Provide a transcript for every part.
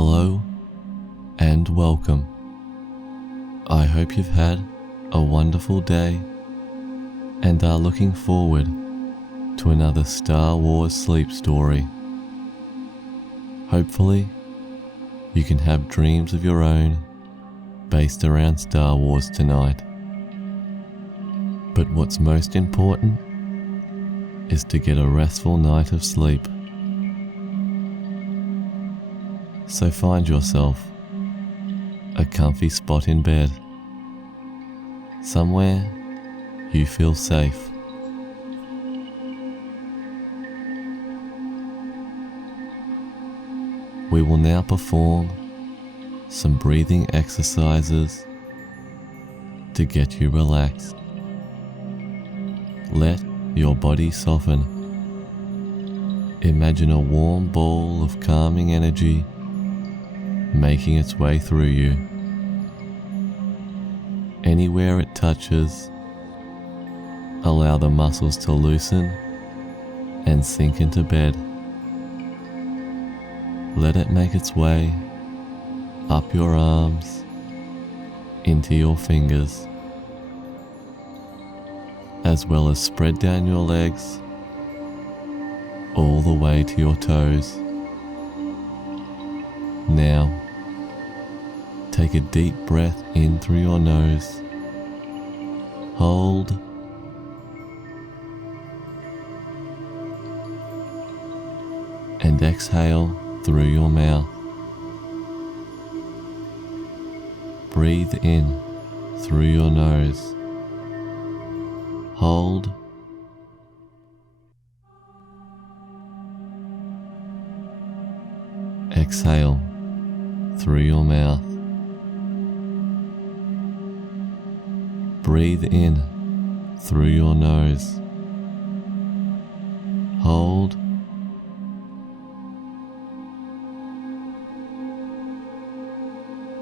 Hello and welcome. I hope you've had a wonderful day and are looking forward to another Star Wars sleep story. Hopefully, you can have dreams of your own based around Star Wars tonight. But what's most important is to get a restful night of sleep. So find yourself a comfy spot in bed, somewhere you feel safe. We will now perform some breathing exercises to get you relaxed. Let your body soften. Imagine a warm ball of calming energy making its way through you. Anywhere it touches, allow the muscles to loosen and sink into bed. Let it make its way up your arms, into your fingers, as well as spread down your legs all the way to your toes. Now, take a deep breath in through your nose. Hold. And exhale through your mouth. Breathe in through your nose. Hold. Exhale through your mouth. Breathe in through your nose. Hold.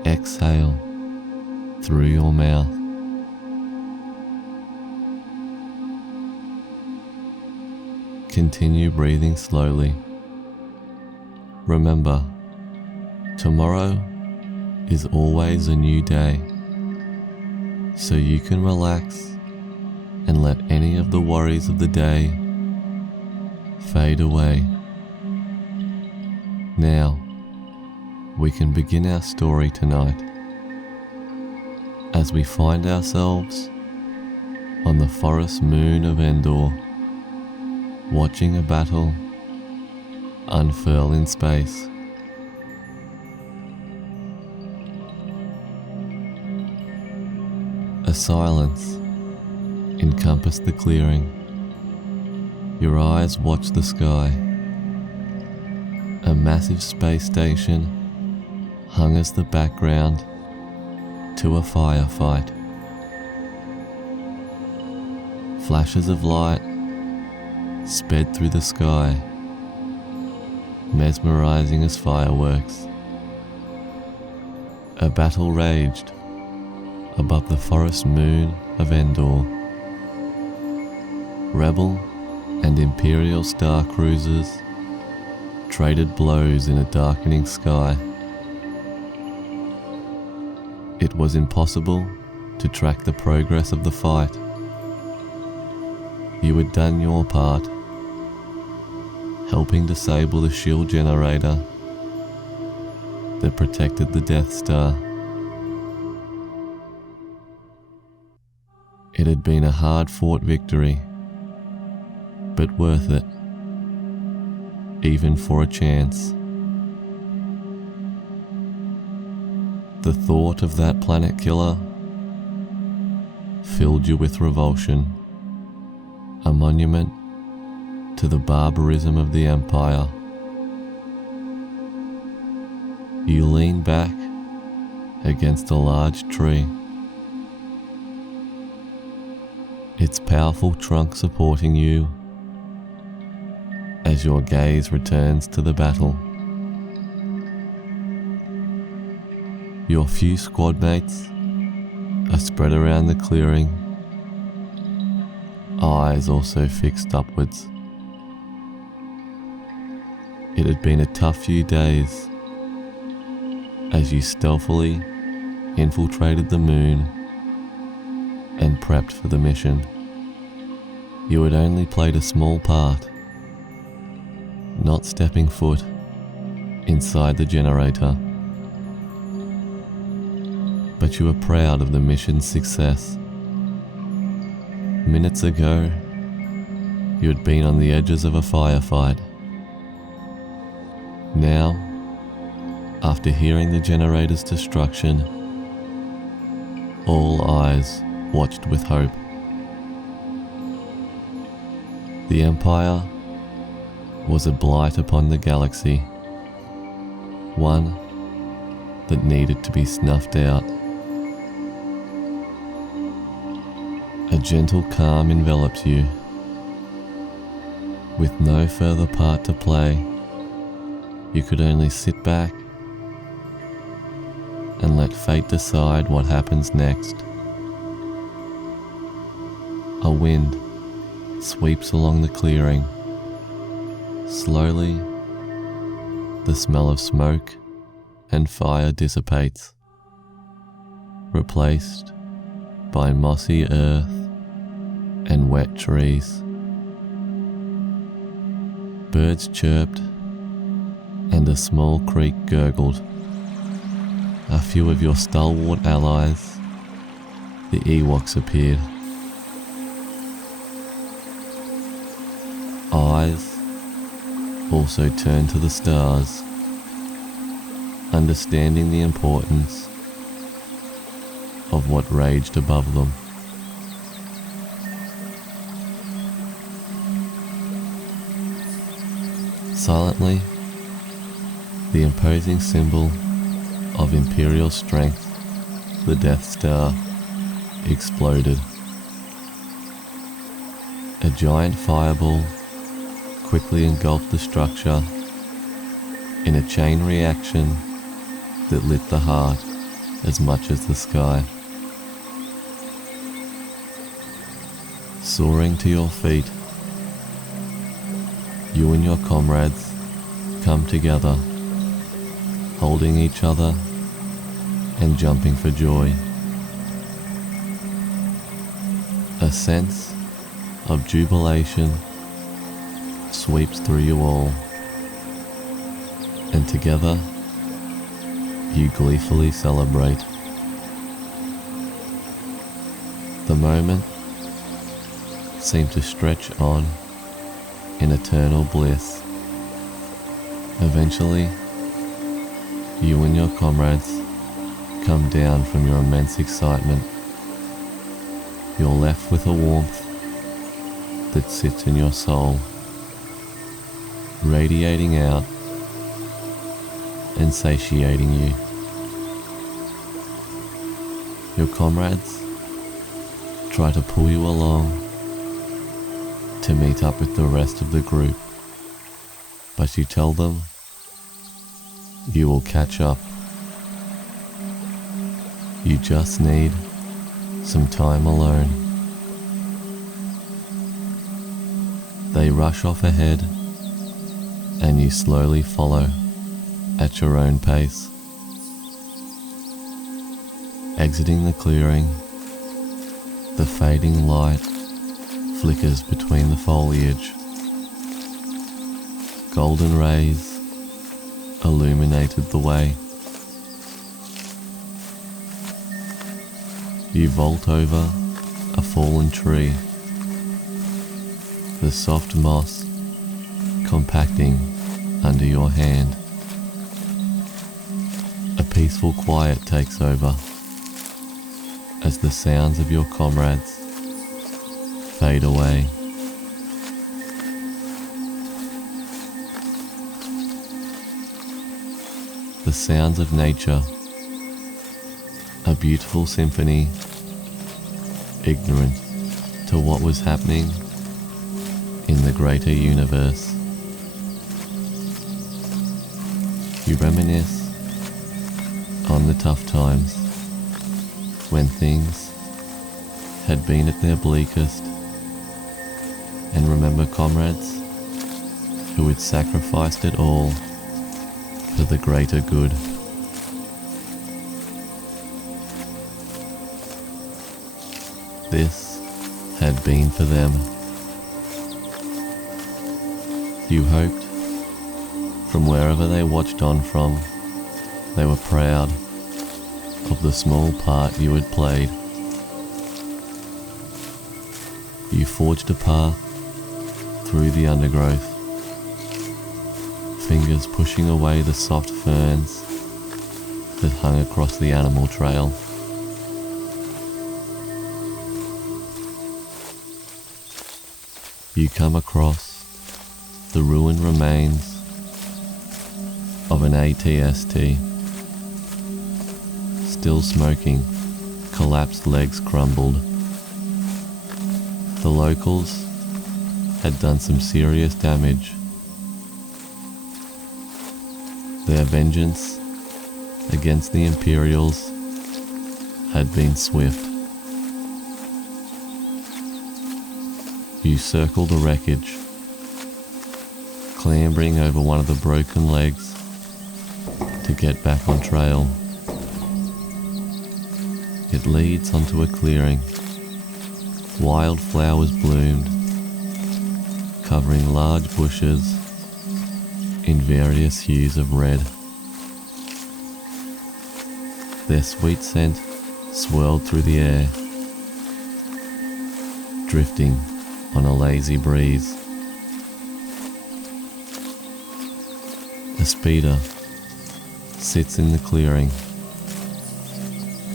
Exhale through your mouth. Continue breathing slowly. Remember, tomorrow is always a new day, so you can relax and let any of the worries of the day fade away. Now, we can begin our story tonight as we find ourselves on the forest moon of Endor, watching a battle unfurl in space. A silence encompassed the clearing. Your eyes watch the sky. A massive space station hung as the background to a firefight. Flashes of light sped through the sky, mesmerizing as fireworks. A battle raged above the forest moon of Endor. Rebel and Imperial star cruisers traded blows in a darkening sky. It was impossible to track the progress of the fight. You had done your part, helping disable the shield generator that protected the Death Star. It had been a hard-fought victory, but worth it, even for a chance. The thought of that planet killer filled you with revulsion, a monument to the barbarism of the Empire. You leaned back against a large tree, its powerful trunk supporting you as your gaze returns to the battle. Your few squad mates are spread around the clearing, eyes also fixed upwards. It had been a tough few days, as you stealthily infiltrated the moon and prepped for the mission. You had only played a small part, not stepping foot inside the generator, but you were proud of the mission's success. Minutes ago, you had been on the edges of a firefight. Now, after hearing the generator's destruction, all eyes watched with hope. The Empire was a blight upon the galaxy, one that needed to be snuffed out. A gentle calm envelops you. With no further part to play, you could only sit back and let fate decide what happens next. A wind sweeps along the clearing. Slowly, the smell of smoke and fire dissipates, replaced by mossy earth and wet trees. Birds chirped and a small creek gurgled. A few of your stalwart allies, the Ewoks, appeared. Eyes also turned to the stars, understanding the importance of what raged above them. Silently, the imposing symbol of Imperial strength, the Death Star, exploded. A giant fireball quickly engulfed the structure in a chain reaction that lit the heart as much as the sky. Soaring to your feet, you and your comrades come together, holding each other and jumping for joy. A sense of jubilation sweeps through you all, and together you gleefully celebrate. The moment seemed to stretch on in eternal bliss. Eventually, you and your comrades come down from your immense excitement. You're left with a warmth that sits in your soul, radiating out and satiating you. Your comrades try to pull you along to meet up with the rest of the group, but you tell them you will catch up. You just need some time alone. They rush off ahead, and you slowly follow at your own pace. Exiting the clearing, the fading light flickers between the foliage. Golden rays illuminated the way. You vault over a fallen tree, the soft moss compacting under your hand. A peaceful quiet takes over as the sounds of your comrades fade away. The sounds of nature, a beautiful symphony, ignorant to what was happening in the greater universe. You reminisce on the tough times when things had been at their bleakest, and remember comrades who had sacrificed it all for the greater good. This had been for them. You hoped, from wherever they watched on from, they were proud of the small part you had played. You forged a path through the undergrowth, fingers pushing away the soft ferns that hung across the animal trail. You come across the ruined remains of an ATST, still smoking, collapsed legs crumbled. The locals had done some serious damage. Their vengeance against the Imperials had been swift. You circle the wreckage, clambering over one of the broken legs to get back on trail. It leads onto a clearing. Wildflowers bloomed, covering large bushes in various hues of red. Their sweet scent swirled through the air, drifting on a lazy breeze. A speeder sits in the clearing.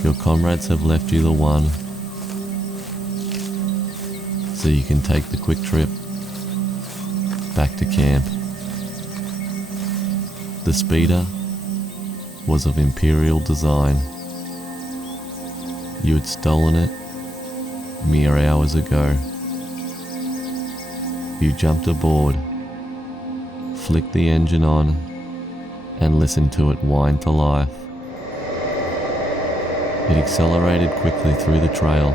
Your comrades have left you the one, so you can take the quick trip back to camp. The speeder was of Imperial design. You had stolen it mere hours ago. You jumped aboard, flicked the engine on, and listened to it whine to life. It accelerated quickly through the trail,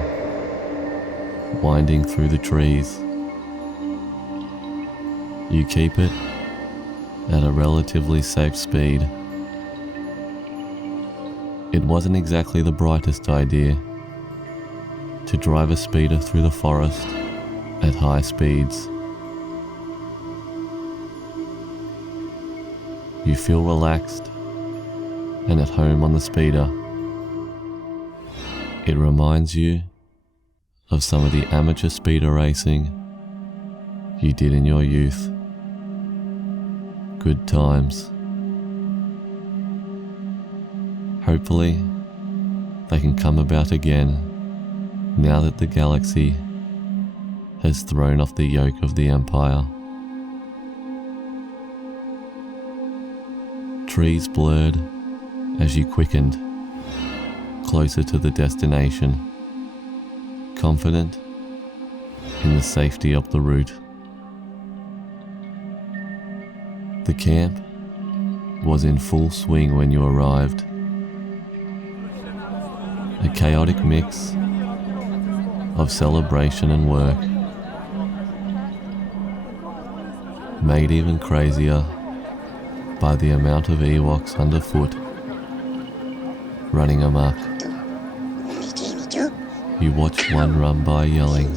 winding through the trees. You keep it at a relatively safe speed. It wasn't exactly the brightest idea to drive a speeder through the forest at high speeds. You feel relaxed and at home on the speeder. It reminds you of some of the amateur speeder racing you did in your youth. Good times. Hopefully, they can come about again now that the galaxy has thrown off the yoke of the Empire. Trees blurred as you quickened closer to the destination, confident in the safety of the route. The camp was in full swing when you arrived. A chaotic mix of celebration and work, made even crazier by the amount of Ewoks underfoot, running amok. You watch one run by yelling,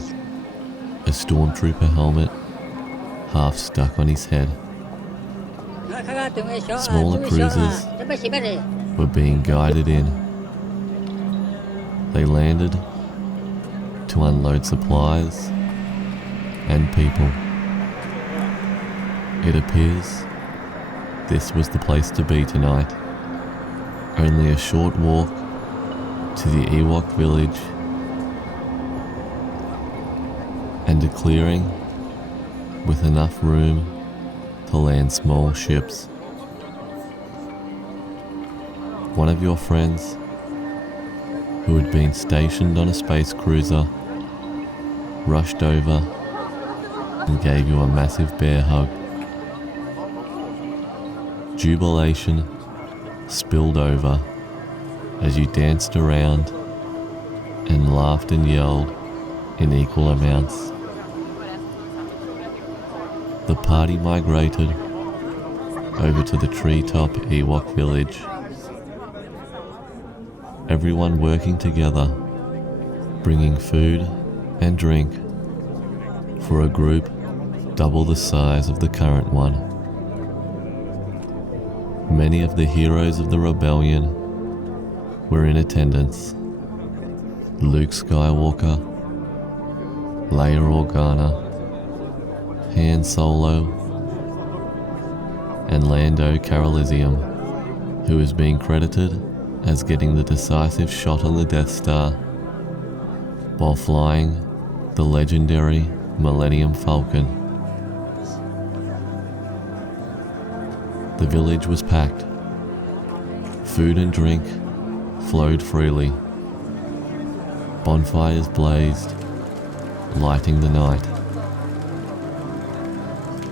a stormtrooper helmet half stuck on his head. Smaller cruisers were being guided in. They landed to unload supplies and people. It appears this was the place to be tonight. Only a short walk to the Ewok village and a clearing with enough room to land small ships. One of your friends, who had been stationed on a space cruiser, rushed over and gave you a massive bear hug. Jubilation spilled over as you danced around and laughed and yelled in equal amounts. The party migrated over to the treetop Ewok village. Everyone working together bringing food and drink for a group double the size of the current one. Many of the heroes of the rebellion were in attendance. Luke Skywalker, Leia Organa, Han Solo, and Lando Calrissian, who is being credited as getting the decisive shot on the Death Star while flying the legendary Millennium Falcon. The village was packed. Food and drink flowed freely. Bonfires blazed, lighting the night.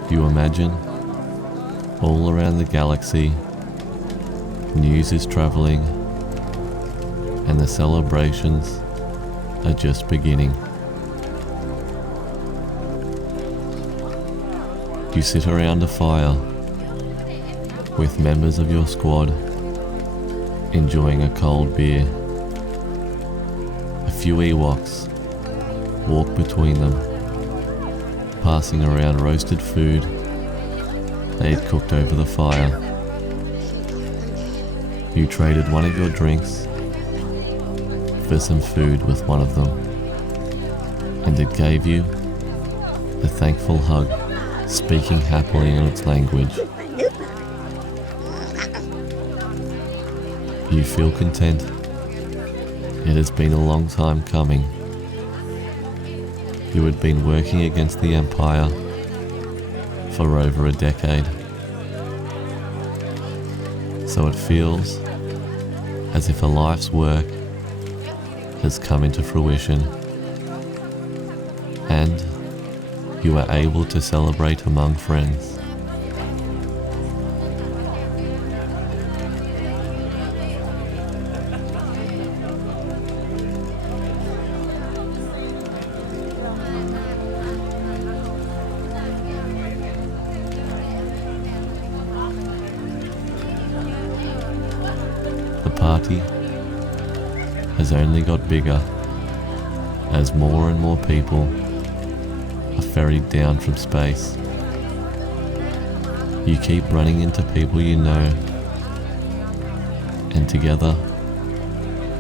You imagine, all around the galaxy, news is traveling, and the celebrations are just beginning. You sit around a fire with members of your squad enjoying a cold beer. A few Ewoks walk between them, passing around roasted food they'd cooked over the fire. You traded one of your drinks for some food with one of them, and it gave you a thankful hug, speaking happily in its language. You feel content. It has been a long time coming. You had been working against the Empire for over a decade. So it feels as if a life's work has come into fruition, and you are able to celebrate among friends. The party has only got bigger as more and more people are ferried down from space. You keep running into people you know, and together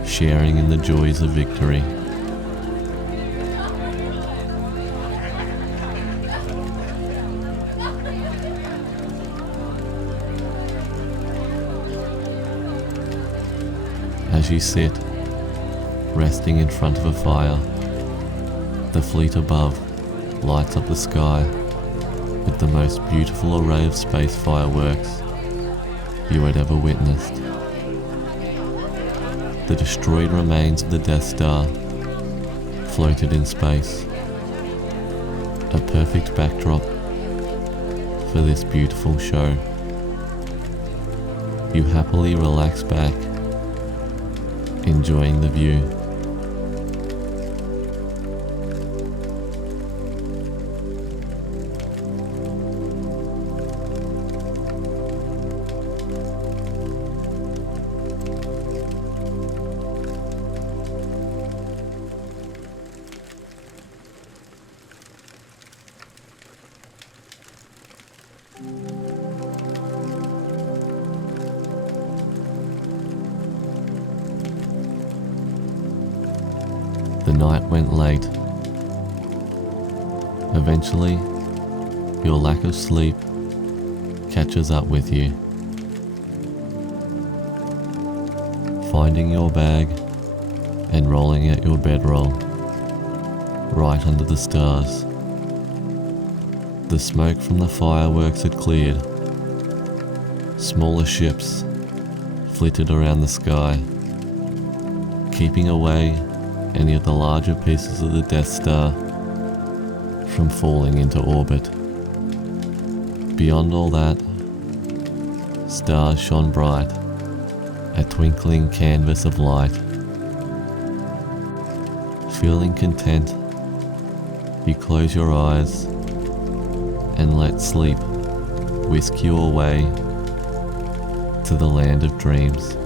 sharing in the joys of victory. As you sit, resting in front of a fire, the fleet above lights up the sky with the most beautiful array of space fireworks you had ever witnessed. The destroyed remains of the Death Star floated in space, a perfect backdrop for this beautiful show. You happily relax back, enjoying the view. The night went late. Eventually, your lack of sleep catches up with you. Finding your bag and rolling out your bedroll right under the stars. The smoke from the fireworks had cleared. Smaller ships flitted around the sky, keeping away any of the larger pieces of the Death Star from falling into orbit. Beyond all that, stars shone bright, a twinkling canvas of light. Feeling content, you close your eyes and let sleep whisk you away to the land of dreams.